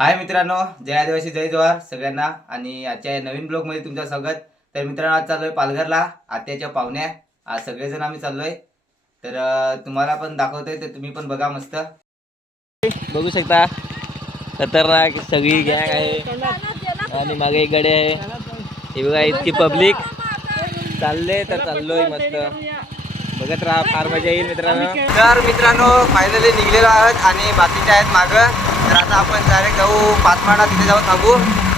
हाय मित्रांनो, जय आदिवासी जय जवाहर सगळ्यांना. आणि आजच्या नवीन ब्लॉग मध्ये तुमचं स्वागत. तर मित्रांनो, आज चाललोय पालघरला आत्याच्या पाहुण्या. आज सगळेजण आम्ही चाललोय. तर तुम्हाला पण दाखवतोय, तर तुम्ही पण बघा. मस्त बघू शकता खतरनाक सगळी गँग आहे आणि मागे एक गाडी आहे. हे बघा इतकी पब्लिक चालले तर चाललोय मस्त. बघत राहा, फार मजा येईल मित्रांनो. तर मित्रांनो, फायनली निघलेलो आहोत आणि बाकीचे आहेत मागं. तर आता आपण डायरेक्ट जाऊ पाचमाडा, तिथे जाऊन थांबू.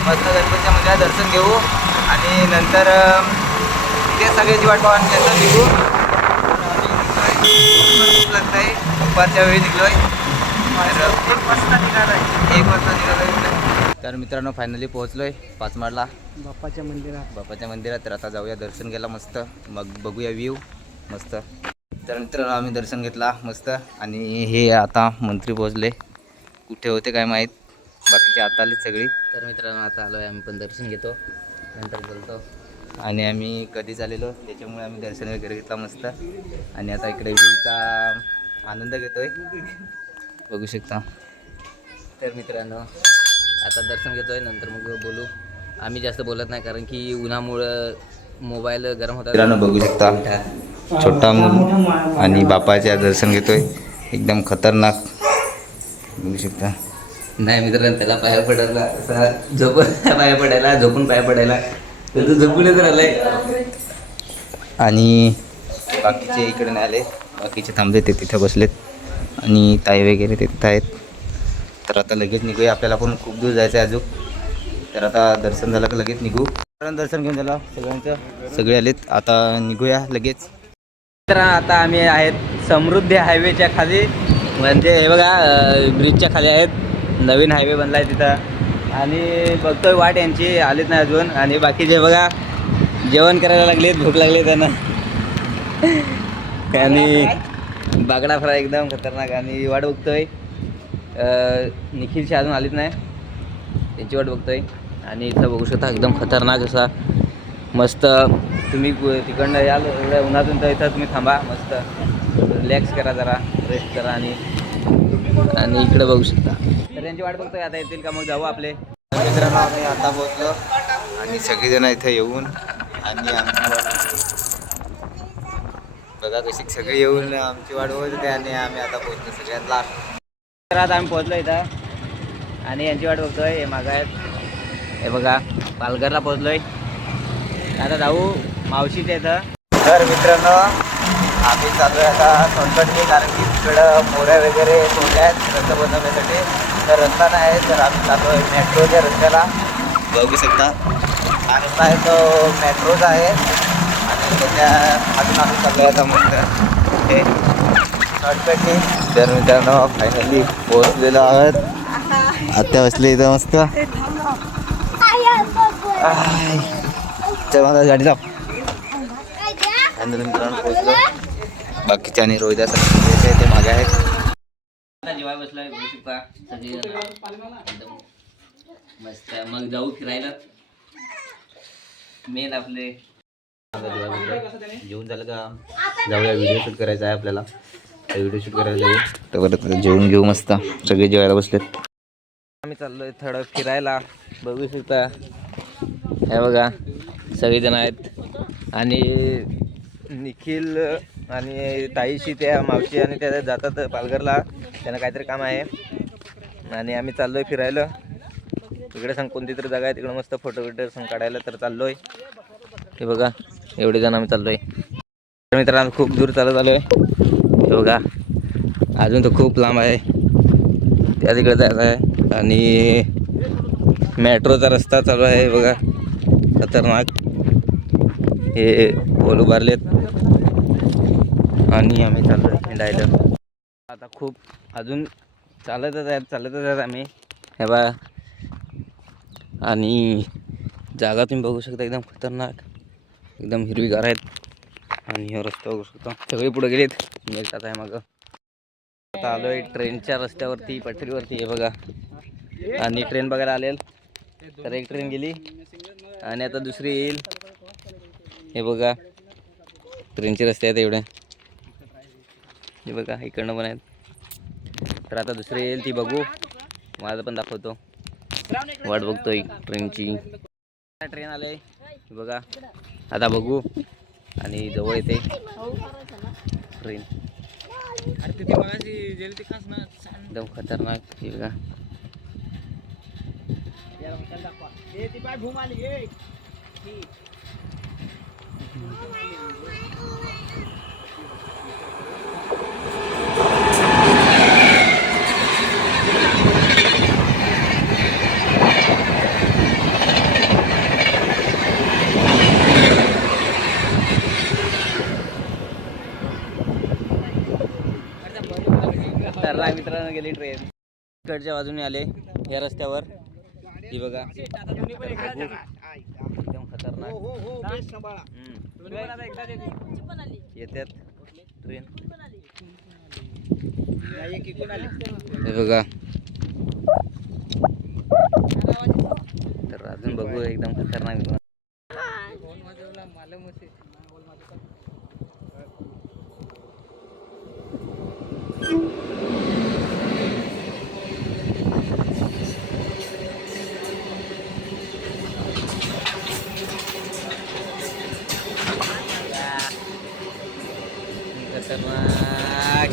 मस्त गणपतीच्या मंदिरात दर्शन घेऊ आणि नंतर तिथे सगळ्याची वाट पाहून नंतर निघू. खूप लागत आहे, दुपारच्या वेळी निघलोय. तर 1 वाजता निघालोय. तर मित्रांनो, फायनली पोहोचलोय पाचमाडला बाप्पाच्या मंदिरात. तर आता जाऊया दर्शन घ्यायला मस्त. मग बघूया व्ह्यू मस्त. तर मित्रांनो, आम्ही दर्शन घेतला मस्त. आणि हे आता मंत्री पोहोचले, कुठे होते काय माहीत. बाकीचे आता आले सगळी. तर मित्रांनो, आता आलो आहे, आम्ही पण दर्शन घेतो, नंतर बोलतो. आणि आम्ही कधीच आलेलो, त्याच्यामुळे आम्ही दर्शन वगैरे घेतला मस्त. आणि आता इकडे व्ह्यूचा आनंद घेतोय, बघू शकता. तर मित्रांनो, आता दर्शन घेतोय, नंतर मग बोलू. आम्ही जास्त बोलत नाही, कारण की उन्हामुळं मोबाईल गरम होता. मित्रांनो, बघू शकता, छोटा मूल आणि बापाच्या दर्शन घेतोय, एकदम खतरनाक, बघू शकता. नाही मित्रांनो, त्याला पाया पडायला असा झोपून पाया पडायला, झोपून पाया पडायला, तर तो झोपूनच राहिलाय. आणि बाकीचे इकडे नाही आले, बाकीचे थांबले, ते तिथे बसलेत. आणि ताई वगैरे तिथे आहेत. तर आता लगेच निघूया, आपल्याला पण खूप दूर जायचं आहे अजून. तर आता दर्शन झालं का लगेच निघू. दर्शन घेऊन झालं सगळ्यांचं, सगळे आलेत, आता निघूया लगेच. तर आता आम्ही आहेत समृद्धी हायवेच्या खाली, म्हणजे हे बघा ब्रिजच्या खाली आहेत. नवीन हायवे बनला आहे तिथं, आणि बघतोय वाट यांची आलीच नाही अजून. आणि बाकीचे बघा जेवण करायला लागलेत, भूक लागली त्यांना. आणि बागडा फ्राय एकदम खतरनाक. आणि वाट बघतोय, निखिलची अजून आलीच नाही, त्यांची वाट बघतोय. आणि इथं बघू शकता एकदम खतरनाक असा मस्त. तुम्ही तिकडनं याल एवढ्या उन्हातून, तर इथं तुम्ही थांबा, मस्त रिलॅक्स करा, जरा रेस्ट करा. आणि इकडे बघू शकता. तर त्यांची वाट बघतोय, आता येतील का मग जाऊ आपले. मित्रांनो, आम्ही आता पोहोचलो आणि सगळेजण इथे येऊन, आणि आमची बघा कशी सगळे येऊन आमची वाट बघत होते. आणि आम्ही आता पोहोचलो सगळ्यात लास्ट. तर आता आम्ही पोहोचलो इथं, आणि यांची वाट बघतोय. हे मागं आहेत, हे बघा पालघरला पोहोचलोय. आता जाऊ मावशीच्या इथं. तर मित्रांनो, आम्ही चालू आहे आता सोनगडनी, कारण की तिकडं मोऱ्या वगैरे तोडल्या आहेत रस्ता बनवण्यासाठी. तर रस्ता नाही आहे, तर आम्ही चालू आहे मेट्रोच्या रस्त्याला, बघू शकता. हा रस्ता आहे तो मेट्रोचा आहे. आणि त्याच्या अजून आम्ही चालू आहे आता मस्त हे शॉर्टकटनी. तर मित्रांनो, फायनली पोहोचलेलो आहोत. आता बसले इथं मस्त. चल मला गाडी लाव. मित्रांनो पोहोचलो, बाकीचे आणि रोहिदास ते मागे आहेत. आता जेवाय बसलोय, बघू शकता सगळे एकदम मस्त. मग जाऊ फिरायला, मेन आपले जेवण झालं का जाऊया, व्हिडिओ शूट करायचा आहे आपल्याला. व्हिडिओ शूट करायला जाऊ, तर परत जेवून घेऊ मस्त. सगळे जेवायला बसलेत. आम्ही चाललोय थोडं फिरायला, बघू शकता. हे बघा सगळेजण आहेत. आणि निखिल आणि ताईशी त्या मावशी आणि त्या जातात पालघरला, त्यांना काहीतरी काम आहे. आणि आम्ही चाललोय फिरायला. इकडे सांग कोणती तरी जागा आहे, तिकडे मस्त फोटो बिटो काढायला तर चाललोय. हे बघा एवढे जण आम्ही चाललोय. तर मित्रांनो, खूप दूर चालत आलोय. हे बघा अजून तर खूप लांब आहे, त्या तिकडे जायचं आहे. आणि मेट्रोचा रस्ता चालू आहे बघा, खतरनाक. हे पोल उभारलेत आणि आम्ही चाललो आहे हिंडायला. आता खूप अजून चालतच आहेत आम्ही, हे बघा. आणि जागा तुम्ही बघू शकता, एकदम खतरनाक, एकदम हिरवीगार आहेत. आणि हे रस्ता बघू शकता, सगळे पुढे गेलेत, मी एकटाच आहे मागं. आता आलो आहे ट्रेनच्या रस्त्यावरती, पटरीवरती, हे बघा. आणि ट्रेन बघायला आलेल, तर एक ट्रेन गेली आणि आता दुसरी येईल. हे बघा ट्रेनचे रस्ते आहेत एवढे, हे बघा इकडनं पण आहेत. तर आता दुसरी येईल ती बघू, माझं पण दाखवतो. वाट बघतोय ट्रेनची. ट्रेन आले बघा, आता बघू. आणि जवळ येते ट्रेन, एकदम खतरनाक हे बघा. तर मित्रांनो गेली ट्रेन, इकडच्या बाजूने आले या रस्त्यावर. ही बघा एकदम खतरनाक येतात ट्रेन. हे बघा, तर अजून बघू एकदम खतरनाक. खतरनाक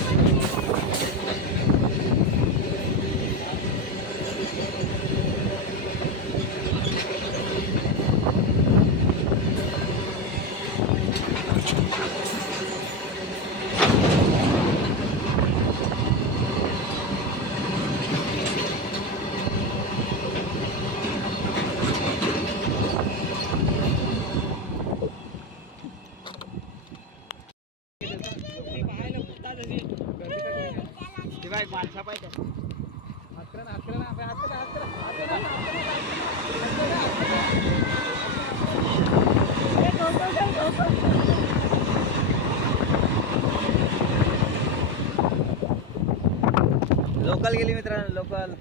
लोकल गेली मित्रांनो, लोकल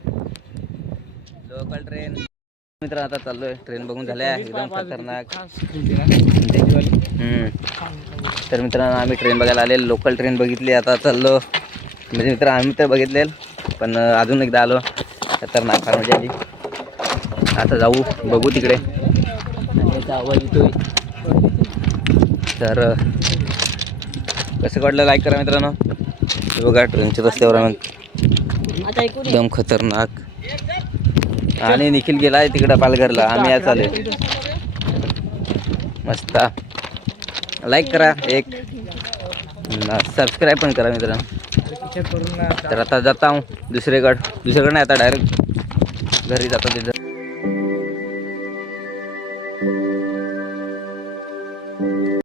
ट्रेन. मित्र आता चाललोय, ट्रेन बघून झाल्या एकदम खतरनाक. तर मित्रांनो आम्ही ट्रेन बघायला आले, लोकल ट्रेन बघितली. आता चाललो, म्हणजे मित्र आम्ही तर बघितले पण अजून एकदा आलो. खतरनाक फार मजा आली. आता जाऊ बघू तिकडे. याचा आवाज येतोय, तर कसं वाटलं लाईक करा मित्रांनो. बघा ट्रेनच्या रस्त्यावर एकदम खतरनाक. आणि निखिल गेलाय तिकडं पालघरला, आम्ही आज चालू मस्त. लाईक करा, एक सबस्क्राईब पण करा मित्रांनो. तर आता जाता हूँ दुसरीकडे नाही, आता डायरेक्ट घरी जातो. तिथं